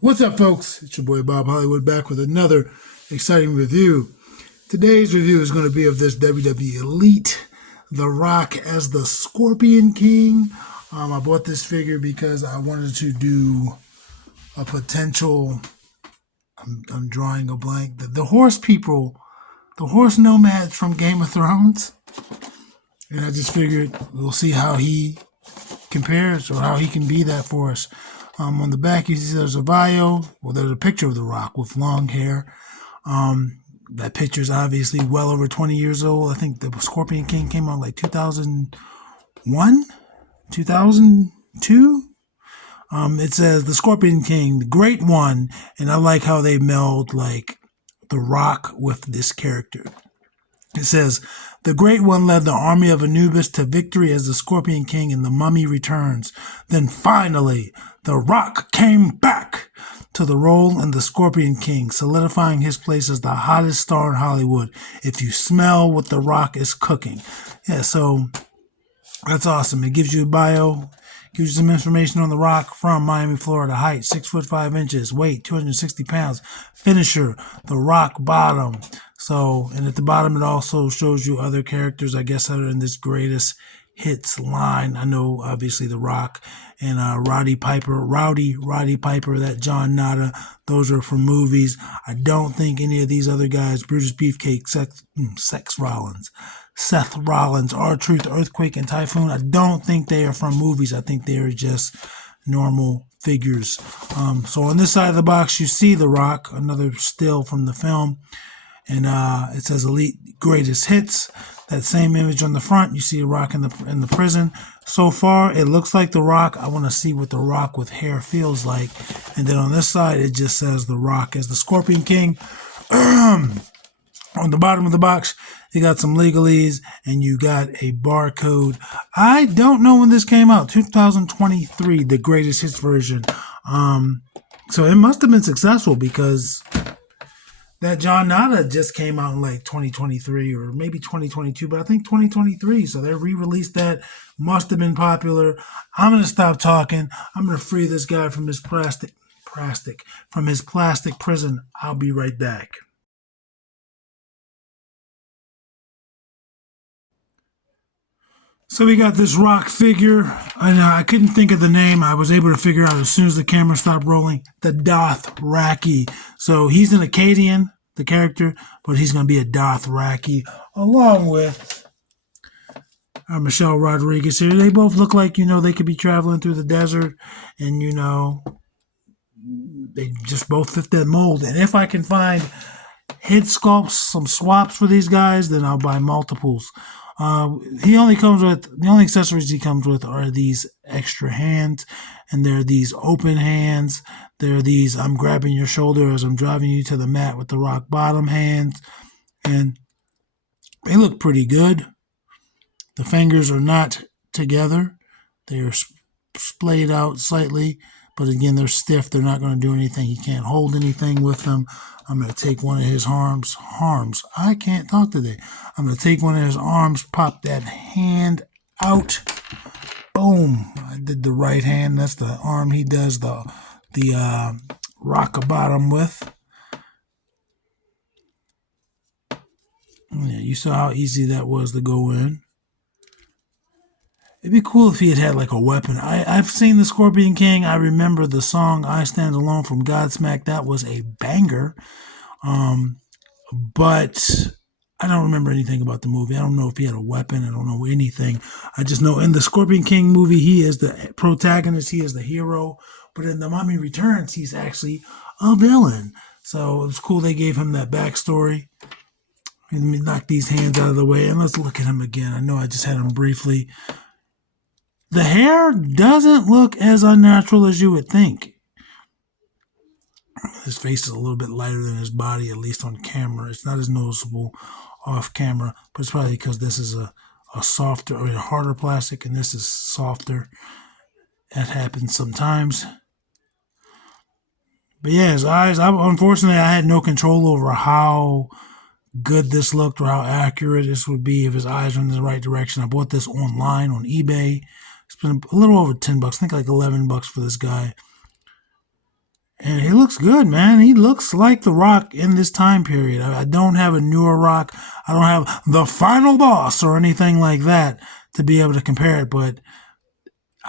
What's up, folks? It's your boy Bob Hollywood back with another exciting review. Today's review is going to be of this WWE Elite, The Rock as the Scorpion King. I bought this figure because I wanted to do a potential. I'm drawing a blank. The horse people, the horse nomads from Game of Thrones, and I just figured we'll see how he compares or how he can be that for us. On the back, you see there's a bio. Well, there's a picture of The Rock with long hair. That picture is obviously well over 20 years old. I think the Scorpion King came out like 2001, 2002. It says the Scorpion King, the Great One, and I like how they meld like The Rock with this character. It says, the Great One led the army of Anubis to victory as the Scorpion King and the Mummy returns. Then finally, The Rock came back to the role in the Scorpion King, solidifying his place as the hottest star in Hollywood. If you smell what The Rock is cooking. Yeah, so that's awesome. It gives you a bio, gives you some information on The Rock from Miami, Florida. Height, 6'5", weight, 260 pounds. Finisher, The Rock Bottom. So, and at the bottom, it also shows you other characters, I guess, that are in this greatest hits line. I know, obviously, The Rock and Roddy Piper, that John Nada, those are from movies. I don't think any of these other guys, Brutus Beefcake, Seth Rollins, R-Truth, Earthquake, and Typhoon, I don't think they are from movies. I think they are just normal figures. So on this side of the box, you see The Rock, another still from the film. And it says Elite Greatest Hits. That same image on the front, you see The Rock in the prison. So far, it looks like The Rock. I want to see what The Rock with hair feels like. And then on this side, it just says The Rock as the Scorpion King. On the bottom of the box, you got some legalese, and you got a barcode. I don't know when this came out. 2023, the Greatest Hits version. So it must have been successful because that John Nada just came out in like 2023 or maybe 2022, but I think 2023. So they re-released that. Must have been popular. I'm going to stop talking. I'm going to free this guy from his plastic prison. I'll be right back. So we got this Rock figure, and I couldn't think of the name. I was able to figure out as soon as the camera stopped rolling, the Dothraki. So he's an Akkadian, the character, but he's going to be a Dothraki, along with Michelle Rodriguez here. They both look like, they could be traveling through the desert, and, they just both fit that mold. And if I can find head sculpts, some swaps for these guys, then I'll buy multiples. The only accessories he comes with are these extra hands, and they're these open hands. They're these I'm grabbing your shoulder as I'm driving you to the mat with the rock bottom hands, and they look pretty good. The fingers are not together. They are splayed out slightly, but again, they're stiff. They're not going to do anything. He can't hold anything with them. I'm going to take one of his arms. I can't talk today. I'm going to take one of his arms, pop that hand out. Boom. I did the right hand. That's the arm he does the rock bottom with. Yeah, you saw how easy that was to go in. It'd be cool if he had like a weapon. I've seen the Scorpion King. I remember the song I Stand Alone from Godsmack. That was a banger. But I don't remember anything about the movie. I don't know if he had a weapon. I don't know anything. I just know in the Scorpion King movie, he is the protagonist. He is the hero. But in The Mummy Returns, he's actually a villain. So it was cool they gave him that backstory. Let me knock these hands out of the way, and let's look at him again. I know I just had him briefly. The hair doesn't look as unnatural as you would think. His face is a little bit lighter than his body, at least on camera. It's not as noticeable off camera, but it's probably because this is a softer or a harder plastic, and this is softer. That happens sometimes. But yeah, his eyes, unfortunately, I had no control over how good this looked or how accurate this would be if his eyes were in the right direction. I bought this online on eBay. Spent a little over $10. I think like $11 for this guy. And he looks good, man. He looks like The Rock in this time period. I don't have a newer Rock. I don't have the final boss or anything like that to be able to compare it. But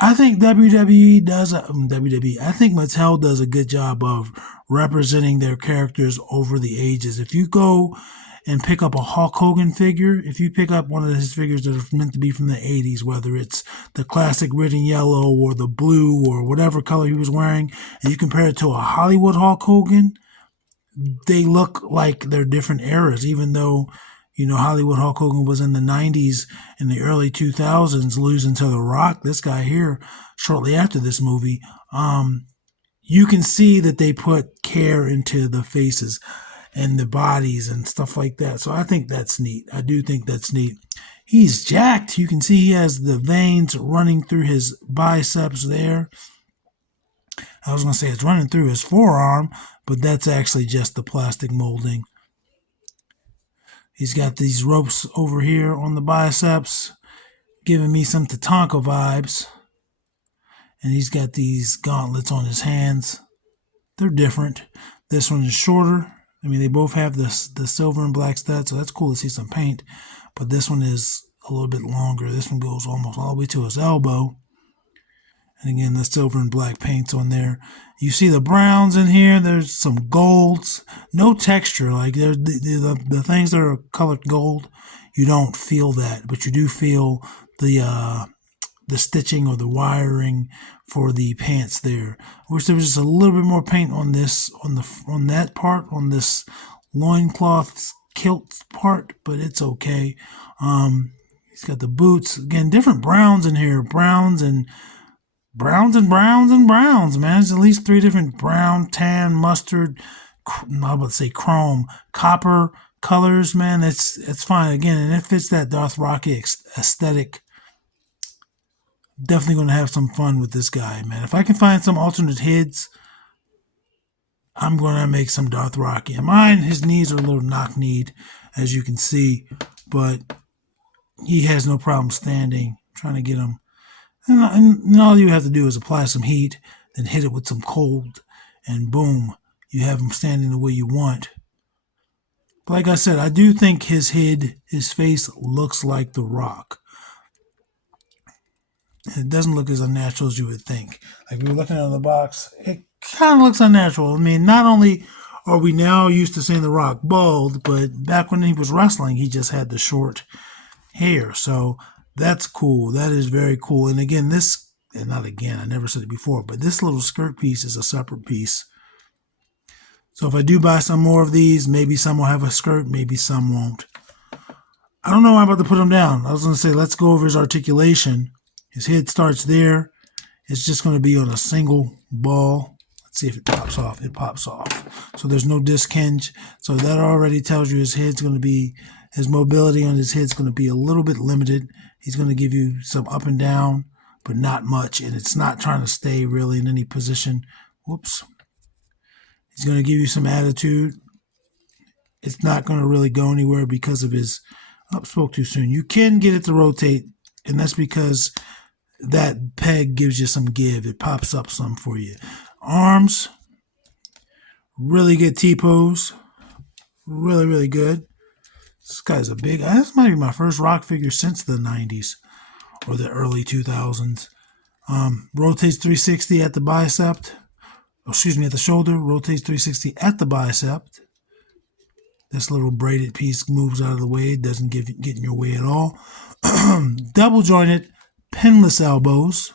I think WWE does WWE. I think Mattel does a good job of representing their characters over the ages. If you go and pick up a Hulk Hogan figure, if you pick up one of his figures that are meant to be from the 80s, whether it's the classic red and yellow or the blue or whatever color he was wearing, and you compare it to a Hollywood Hulk Hogan, they look like they're different eras, even though, Hollywood Hulk Hogan was in the 90s and the early 2000s, losing to The Rock. This guy here, shortly after this movie, you can see that they put care into the faces and the bodies and stuff like that. So I think that's neat. I do think that's neat. He's jacked. You can see he has the veins running through his biceps there. I was going to say it's running through his forearm, but that's actually just the plastic molding. He's got these ropes over here on the biceps, giving me some Tatanka vibes. And he's got these gauntlets on his hands. They're different. This one is shorter. I mean, they both have the silver and black studs, so that's cool to see some paint. But this one is a little bit longer. This one goes almost all the way to his elbow. And again, the silver and black paint's on there. You see the browns in here. There's some golds. No texture. Like the things that are colored gold, you don't feel that. But you do feel the stitching or the wiring for the pants there. I wish there was just a little bit more paint on this, on that part, on this loincloth kilt part, but it's okay. He's got the boots. Again, different browns in here. Browns, man. There's at least 3 different brown, tan, mustard, I'm about to say chrome, copper colors, man. It's fine. Again, and it fits that Dothraki aesthetic. Definitely going to have some fun with this guy, man. If I can find some alternate heads, I'm going to make some Dothraki. And mine, his knees are a little knock-kneed, as you can see, but he has no problem standing. I'm trying to get him. And all you have to do is apply some heat, then hit it with some cold, and boom, you have him standing the way you want. But like I said, I do think his face looks like The Rock. It doesn't look as unnatural as you would think. Like we were looking at the box, it kind of looks unnatural. I mean, not only are we now used to seeing The Rock bald, but back when he was wrestling, he just had the short hair. So that's cool. That is very cool. And again, I never said it before, but this little skirt piece is a separate piece. So if I do buy some more of these, maybe some will have a skirt, maybe some won't. I don't know how I'm about to put him down. I was going to say, let's go over his articulation. His head starts there. It's just going to be on a single ball. Let's see if it pops off. It pops off. So there's no disc hinge. So that already tells you his mobility on his head's going to be a little bit limited. He's going to give you some up and down, but not much. And it's not trying to stay really in any position. Whoops. He's going to give you some attitude. It's not going to really go anywhere because of his... spoke too soon. You can get it to rotate, and that's because that peg gives you some give. It pops up some for you. Arms, really good T-pose. Really, really good. This guy's this might be my first Rock figure since the 90s or the early 2000s. Rotates 360 at the bicep. At the shoulder. Rotates 360 at the bicep. This little braided piece moves out of the way. It doesn't get in your way at all. Double jointed, pinless elbows.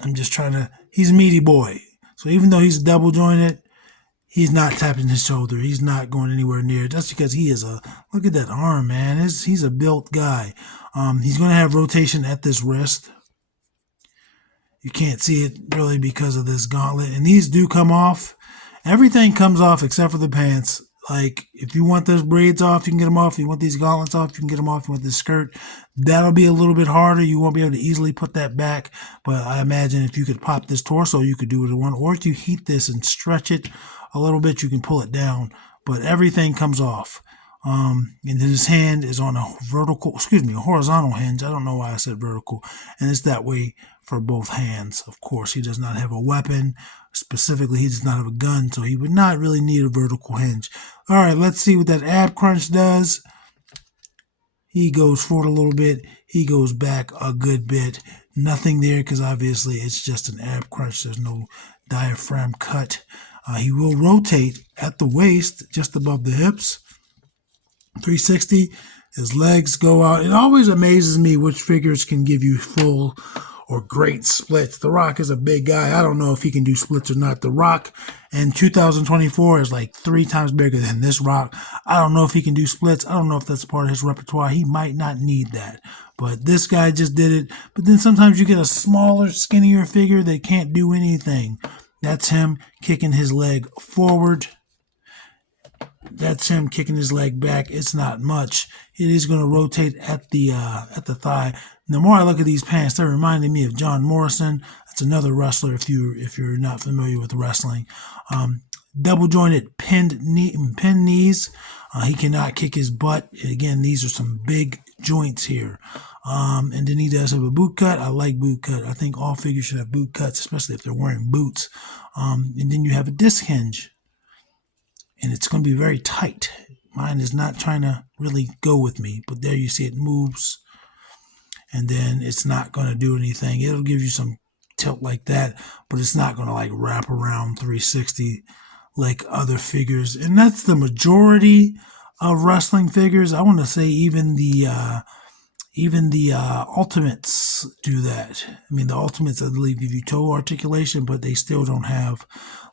I'm just he's a meaty boy. So even though he's double jointed, he's not tapping his shoulder. He's not going anywhere near it. That's because he is look at that arm, man. He's a built guy. He's going to have rotation at this wrist. You can't see it really because of this gauntlet. And these do come off. Everything comes off except for the pants. Like, if you want those braids off, you can get them off. If you want these gauntlets off, you can get them off. If you want this skirt, that'll be a little bit harder. You won't be able to easily put that back. But I imagine if you could pop this torso, you could do it in one. Or if you heat this and stretch it a little bit, you can pull it down. But everything comes off. And then his hand is on a horizontal hinge. I don't know why I said vertical. And it's that way for both hands. Of course, he does not have a weapon. Specifically, he does not have a gun, so he would not really need a vertical hinge. All right, let's see what that ab crunch does. He goes forward a little bit. He goes back a good bit. Nothing there because obviously it's just an ab crunch. There's no diaphragm cut. He will rotate at the waist, just above the hips. 360. His legs go out. It always amazes me which figures can give you full or great splits. The Rock is a big guy. I don't know if he can do splits or not. The Rock in 2024 is like 3 times bigger than this Rock. I don't know if he can do splits. I don't know if that's part of his repertoire. He might not need that. But this guy just did it. But then sometimes you get a smaller, skinnier figure that can't do anything. That's him kicking his leg forward. That's him kicking his leg back. It's not much. It is going to rotate at the thigh. And the more I look at these pants, they're reminding me of John Morrison. That's another wrestler if you're not familiar with wrestling. Double jointed pinned knees. He cannot kick his butt. Again, these are some big joints here. And then he does have a boot cut. I like boot cut. I think all figures should have boot cuts, especially if they're wearing boots. And then you have a disc hinge. And it's going to be very tight. Mine is not trying to really go with me, but there you see it moves. And then it's not going to do anything. It'll give you some tilt like that, but it's not going to like wrap around 360 like other figures. And that's the majority of wrestling figures. I want to say even the Ultimates do that. I mean, the Ultimates, I believe, give you toe articulation, but they still don't have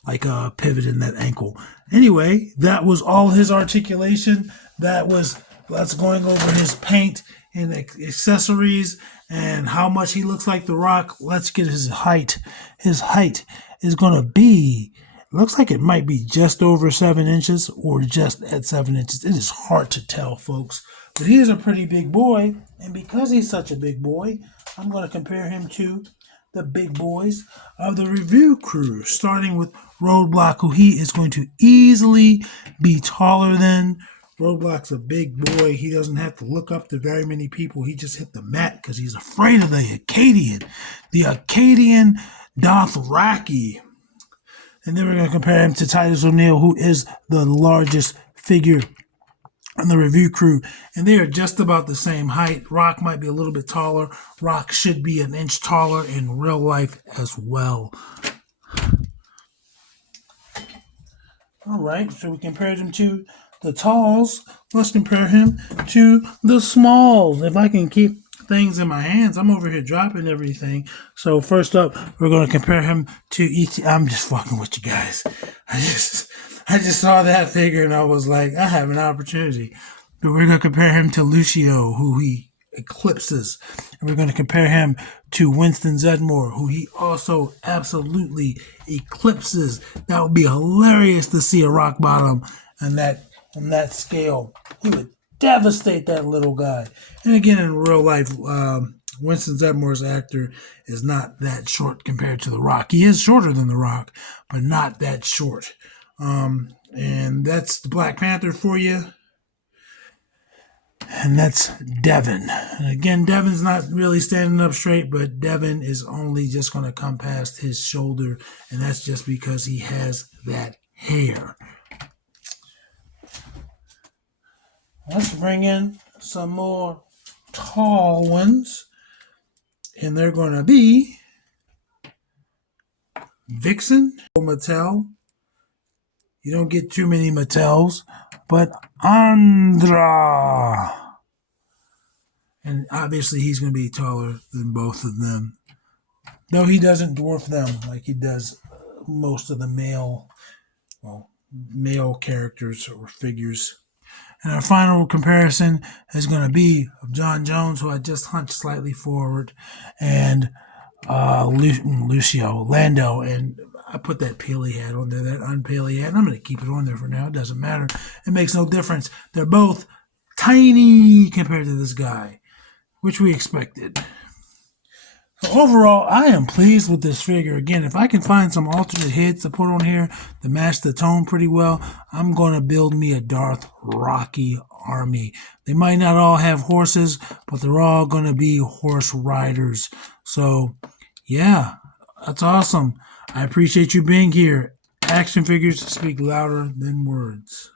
like a pivot in that ankle. Anyway, that was all his articulation. That's going over his paint and accessories and how much he looks like The Rock. Let's get his height. His height is going to be, looks like it might be just over 7 inches or just at 7 inches. It is hard to tell, folks. But he is a pretty big boy, and because he's such a big boy, I'm going to compare him to the big boys of the review crew, starting with Roadblock, who he is going to easily be taller than. Roadblock's a big boy. He doesn't have to look up to very many people. He just hit the mat because he's afraid of the Akkadian. The Akkadian Dothraki. And then we're going to compare him to Titus O'Neil, who is the largest figure on the review crew, and they are just about the same height. Rock might be a little bit taller. Rock should be an inch taller in real life as well. All right, so we compared him to the talls. Let's compare him to the smalls. If I can keep things in my hands, I'm over here dropping everything. So first up, we're going to compare him to E.T. I'm just fucking with you guys. I just saw that figure and I was like, I have an opportunity. But we're going to compare him to Lucio, who he eclipses. And we're going to compare him to Winston Zedmore, who he also absolutely eclipses. That would be hilarious to see a rock bottom on that scale. He would devastate that little guy. And again, in real life, Winston Zedmore's actor is not that short compared to The Rock. He is shorter than The Rock, but not that short. And that's the Black Panther for you. And that's Devin. And again, Devin's not really standing up straight, but Devin is only just going to come past his shoulder, and that's just because he has that hair. Let's bring in some more tall ones, and they're going to be Vixen, Mattel. You don't get too many Mattels, but Andra. And obviously he's going to be taller than both of them. Though he doesn't dwarf them like he does most of the male characters or figures. And our final comparison is going to be of John Jones, who I just hunched slightly forward, and Lucio, Lando, and I put that Peely hat on there, that unpeely hat, and I'm going to keep it on there for now. It doesn't matter. It makes no difference. They're both tiny compared to this guy, which we expected. So overall, I am pleased with this figure. Again, if I can find some alternate heads to put on here to match the tone pretty well, I'm going to build me a Darth Rocky army. They might not all have horses, but they're all going to be horse riders. So, yeah, that's awesome. I appreciate you being here. Action figures speak louder than words.